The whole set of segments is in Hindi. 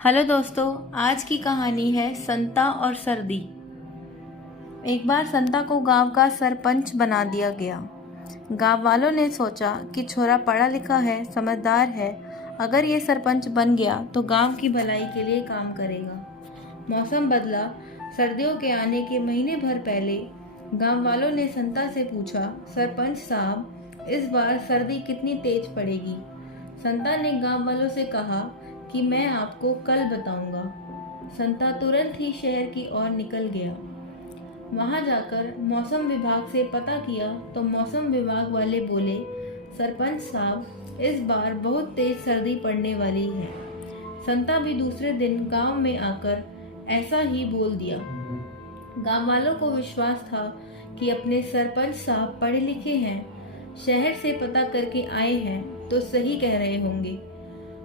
हेलो दोस्तों, आज की कहानी है संता और सर्दी। एक बार संता को गांव का सरपंच बना दिया गया। गांव वालों ने सोचा कि छोरा पढ़ा लिखा है, समझदार है, अगर ये सरपंच बन गया तो गांव की भलाई के लिए काम करेगा। मौसम बदला। सर्दियों के आने के महीने भर पहले गांव वालों ने संता से पूछा, सरपंच साहब, इस बार सर्दी कितनी तेज पड़ेगी? संता ने गांव वालों से कहा कि मैं आपको कल बताऊंगा। संता तुरंत ही शहर की ओर निकल गया। वहां जाकर मौसम विभाग से पता किया तो मौसम विभाग वाले बोले, सरपंच साहब, इस बार बहुत तेज सर्दी पड़ने वाली है। संता भी दूसरे दिन गांव में आकर ऐसा ही बोल दिया। गांव वालों को विश्वास था कि अपने सरपंच साहब पढ़े लिखे हैं, शहर से पता करके आए हैं तो सही कह रहे होंगे।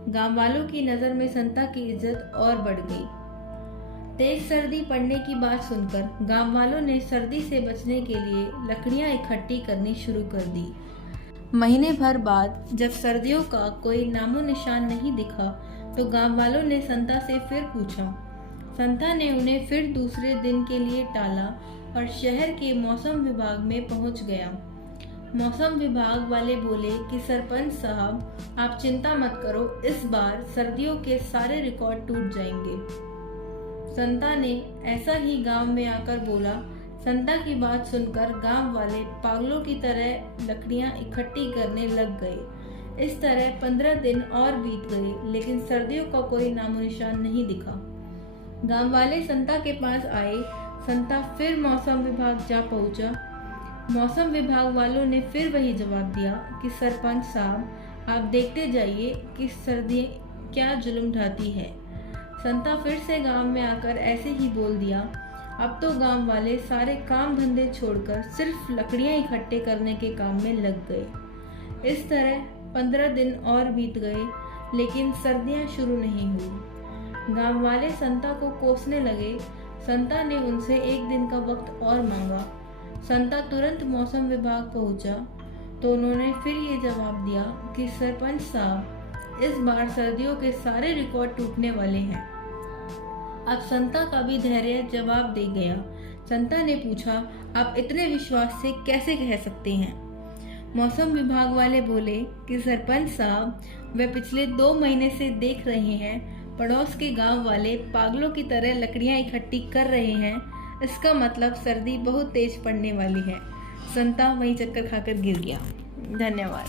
गांव वालों की नजर में संता की इज्जत और बढ़ गई। तेज सर्दी पड़ने की बात सुनकर गांव वालों ने सर्दी से बचने के लिए लकड़ियां इकट्ठी करनी शुरू कर दी। महीने भर बाद जब सर्दियों का कोई नामो निशान नहीं दिखा तो गांव वालों ने संता से फिर पूछा। संता ने उन्हें फिर दूसरे दिन के लिए टाला और शहर के मौसम विभाग में पहुंच गया। मौसम विभाग वाले बोले कि सरपंच साहब, आप चिंता मत करो, इस बार सर्दियों के सारे रिकॉर्ड टूट जाएंगे। संता ने ऐसा ही गांव में आकर बोला। संता की बात सुनकर गांव वाले पागलों की तरह लकड़ियां इकट्ठी करने लग गए। इस तरह 15 दिन और बीत गए, लेकिन सर्दियों का कोई नामो निशान नहीं दिखा। गांव वाले संता के पास आए। संता फिर मौसम विभाग जा पहुंचा। मौसम विभाग वालों ने फिर वही जवाब दिया कि सरपंच साहब, आप देखते जाइए कि सर्दी क्या जुल्म ढाती है। संता फिर से गांव में आकर ऐसे ही बोल दिया। अब तो गांव वाले सारे काम धंधे छोड़कर सिर्फ लकड़ियां इकट्ठे करने के काम में लग गए। इस तरह 15 दिन और बीत गए, लेकिन सर्दियां शुरू नहीं हुई। गांव वाले संता को कोसने लगे। संता ने उनसे एक दिन का वक्त और मांगा। संता तुरंत मौसम विभाग पहुंचा तो उन्होंने फिर ये जवाब दिया कि सरपंच साहब, इस बार सर्दियों के सारे रिकॉर्ड टूटने वाले हैं। अब संता का भी धैर्य जवाब दे गया। संता ने पूछा, आप इतने विश्वास से कैसे कह सकते हैं? मौसम विभाग वाले बोले कि सरपंच साहब, वे पिछले 2 महीने से देख रहे हैं, पड़ोस के गांव वाले पागलों की तरह लकड़ियां इकट्ठी कर रहे हैं। इसका मतलब सर्दी बहुत तेज पड़ने वाली है। संता वहीं चक्कर खाकर गिर गया। धन्यवाद।